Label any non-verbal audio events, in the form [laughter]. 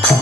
Come [laughs] on.